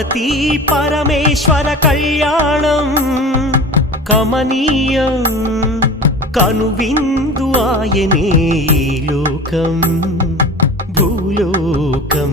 పార్వతీ పరమేశ్వర కళ్యాణం కమనీయం. కనువిందు ఆయనే లోకం భూలోకం.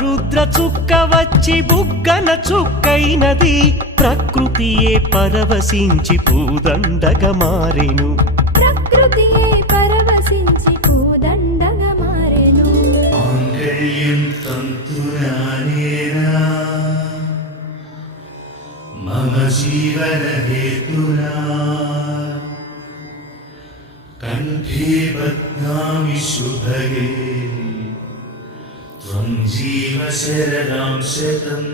రుద్ర చుక్క వచ్చి బుగ్గన చుక్కైనది. ప్రకృతియే పరవశించి పూదండగ మారెను. ప్రకృతియే పరవశించి పూదండగ మారెను. తంతురానేనా మమ జీవన కంఠే బధ్నామి శుభగే. त्वं जीव शरणं शतम्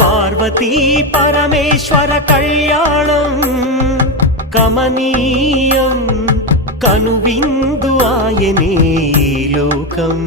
பார்வதி பரமேஸ்வர கல்யாணம் கமனீயம் கனுவிந்து ஆயனே லோகம்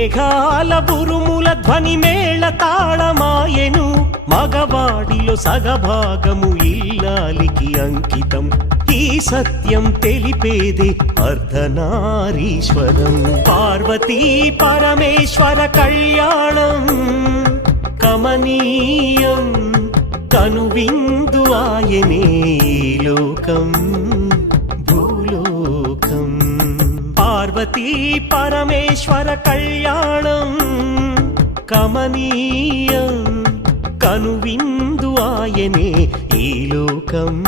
మేఘాల బురుముల ధ్వని మేళ తాళమాయెను. మగవాడిలో సగభాగము ఇల్లాలికి అంకితం. ఈ సత్యం తెలిపేది అర్ధనారీశ్వరం. పార్వతీ పరమేశ్వర కళ్యాణం. కమనీయం కనువిందు ఆయనే లోకం. పార్వతీ పరమేశ్వర కళ్యాణం కమనీయం. కనువిందు ఆయనే ఈ లోకం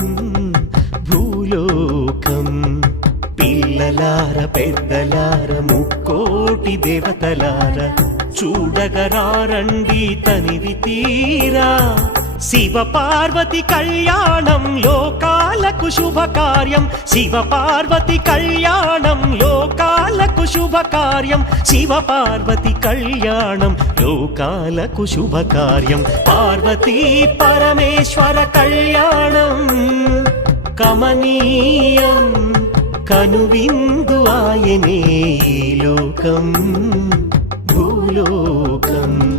భూలోకం. పిల్లలార పెద్దలార ముక్కోటి దేవతలార చూడగరారండి తనివి తీరా. శివ పార్వతి కళ్యాణం లోకాలకు శుభకార్యం. శివ పార్వతి కళ్యాణం లోకాలకు శుభకార్యం. శివ పార్వతి కళ్యాణం లోకాలకు శుభకార్యం. పార్వతీ పరమేశ్వర కళ్యాణం కమనీయం కనువిందు ఆయనే లోకం. భూలోకం.